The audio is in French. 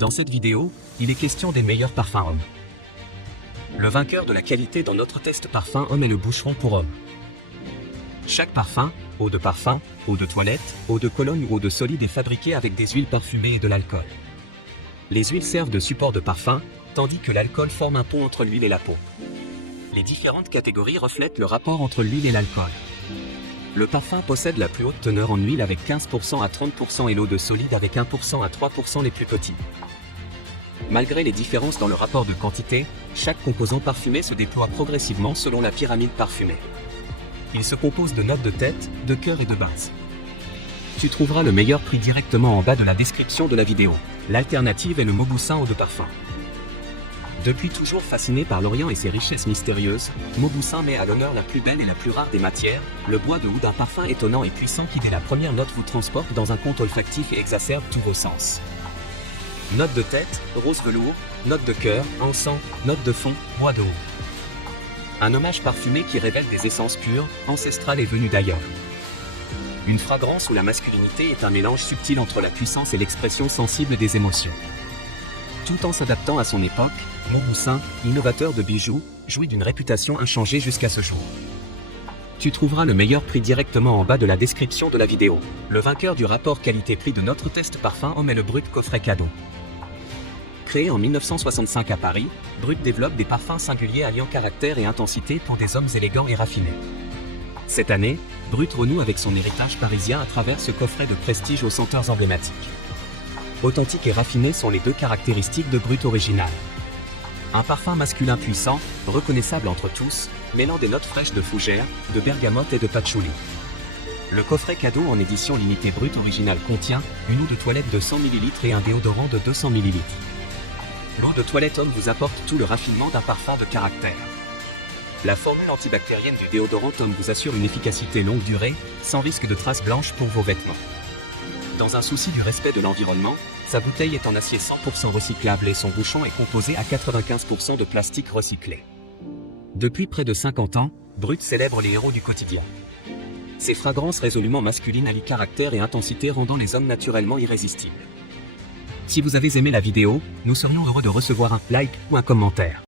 Dans cette vidéo, il est question des meilleurs parfums hommes. Le vainqueur de la qualité dans notre test parfum homme est le Boucheron pour homme. Chaque parfum, eau de parfum, eau de toilette, eau de cologne ou eau de solide est fabriqué avec des huiles parfumées et de l'alcool. Les huiles servent de support de parfum, tandis que l'alcool forme un pont entre l'huile et la peau. Les différentes catégories reflètent le rapport entre l'huile et l'alcool. Le parfum possède la plus haute teneur en huile avec 15% à 30% et l'eau de solide avec 1% à 3% les plus petits. Malgré les différences dans le rapport de quantité, chaque composant parfumé se déploie progressivement selon la pyramide parfumée. Il se compose de notes de tête, de cœur et de base. Tu trouveras le meilleur prix directement en bas de la description de la vidéo. L'alternative est le Mauboussin eau de parfum. Depuis toujours fasciné par l'Orient et ses richesses mystérieuses, Mauboussin met à l'honneur la plus belle et la plus rare des matières, le bois de oud, d'un parfum étonnant et puissant qui dès la première note vous transporte dans un conte olfactif et exacerbe tous vos sens. Note de tête, rose velours, note de cœur, encens, note de fond, bois de oud. Un hommage parfumé qui révèle des essences pures, ancestrales et venues d'ailleurs. Une fragrance où la masculinité est un mélange subtil entre la puissance et l'expression sensible des émotions. Tout en s'adaptant à son époque, Mauboussin, innovateur de bijoux, jouit d'une réputation inchangée jusqu'à ce jour. Tu trouveras le meilleur prix directement en bas de la description de la vidéo. Le vainqueur du rapport qualité-prix de notre test parfum homme est le Brut coffret cadeau. Créé en 1965 à Paris, Brut développe des parfums singuliers alliant caractère et intensité pour des hommes élégants et raffinés. Cette année, Brut renoue avec son héritage parisien à travers ce coffret de prestige aux senteurs emblématiques. Authentique et raffiné sont les deux caractéristiques de Brut original. Un parfum masculin puissant, reconnaissable entre tous, mêlant des notes fraîches de fougère, de bergamote et de patchouli. Le coffret cadeau en édition limitée Brut original contient une eau de toilette de 100 ml et un déodorant de 200 ml. L'eau de toilette homme vous apporte tout le raffinement d'un parfum de caractère. La formule antibactérienne du déodorant homme vous assure une efficacité longue durée, sans risque de traces blanches pour vos vêtements. Dans un souci du respect de l'environnement, sa bouteille est en acier 100% recyclable et son bouchon est composé à 95% de plastique recyclé. Depuis près de 50 ans, Brut célèbre les héros du quotidien. Ses fragrances résolument masculines allient caractère et intensité rendant les hommes naturellement irrésistibles. Si vous avez aimé la vidéo, nous serions heureux de recevoir un like ou un commentaire.